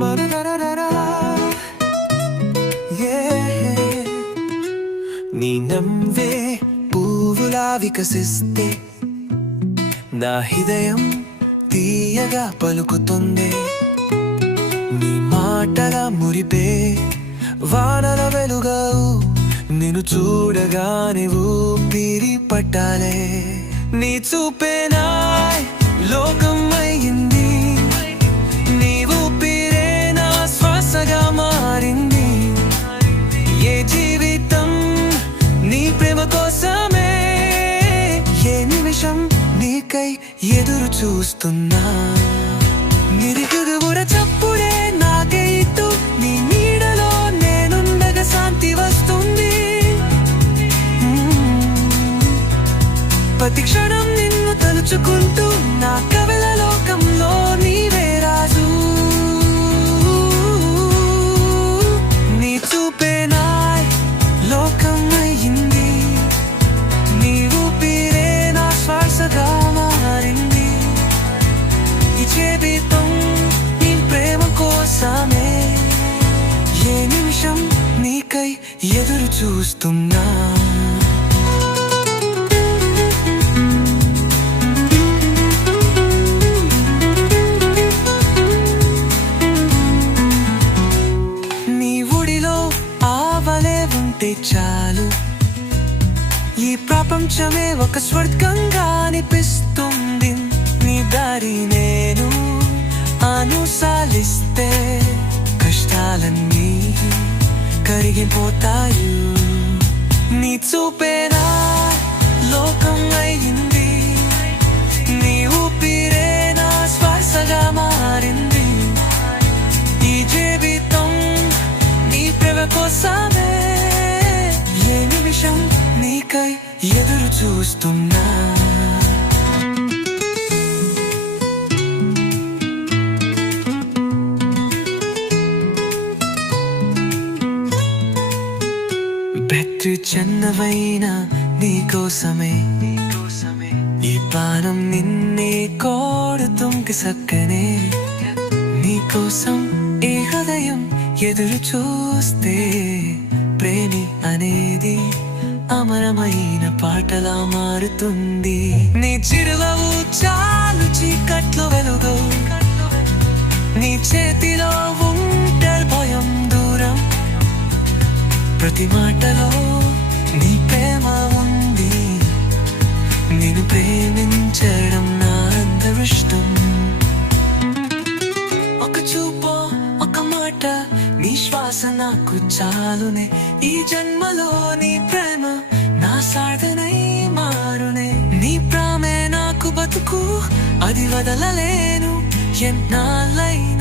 మరరరరరా. నీ నవ్వే పువ్వులా వికసిస్తే నా హృదయం తీయగా పలుకుతుంది. నీ మాటల మురిపే వానల వెలుగావు, నిన్ను చూడగానే ఊపిరి పట్టాలే. నీ చూపేనా లోకం అయింది, నీ ఊపిరే నా శ్వాసగా మారింది. ఏ జీవితం నీ ప్రేమ కోసమే, ఏ నిమిషం నీకై ఎదురు చూస్తున్నా. నిరుగుడుగుర చప్పుడే నాకైతూ, నీ నీడలో నేనుండగా శాంతి వస్తుంది. ప్రతి క్షణం నిన్ను తలుచుకుంటూ నా కవిల లోకంలో నీవే రాజు. నీ చూపే నా లోకం అయింది, నీ ఊపిరే నా శ్వాసగా మారింది. ఈ జీవితం నీ ప్రేమ కోసమే, ఏ నిమిషం నీకై ఎదురు చూస్తున్నా. చాలు, ఈ ప్రపంచమే ఒక స్వర్గంగా అనిపిస్తుంది. నీ దారి నేను అనుసరిస్తే కష్టాలన్నీ కరిగిపోతాయి. నీ చూపేనా లోకం అయింది, నీ ఊపిరే నా శ్వాసగా మారింది. ఈ జీవితం నీ ప్రేమ కోసమే, ఏ నిమిషం నీకై ఎదురు చూస్తున్నా. బ్రతు చిన్నవైనా నీకోసమే, ఈ ప్రాణం నిన్నే కోరుతుంది సక్కనే. నీకోసం ఈ హృదయం ఎదురు చూస్తే, ప్రేమి అనేది అమరమైన పాటలా మారుతుంది. నీ చిరునవ్వు చాలు చీకట్లో వెలుగు, నీ చేతిలో ఉంటది భయం దూరం. ప్రతి మాటలో నీ ప్రేమ ఉంది, నిన్ను ప్రేమించడం నా అదృష్టం. ఒక చూపో ఒక మాట నీ శ్వాస నాకు చాలునే, ఈ జన్మలో నీ ప్రేమ నా సాధనై మారునే. నీ ప్రేమే నాకు బతుకు, అది వదలలేను ఎన్నాళ్ళైనా.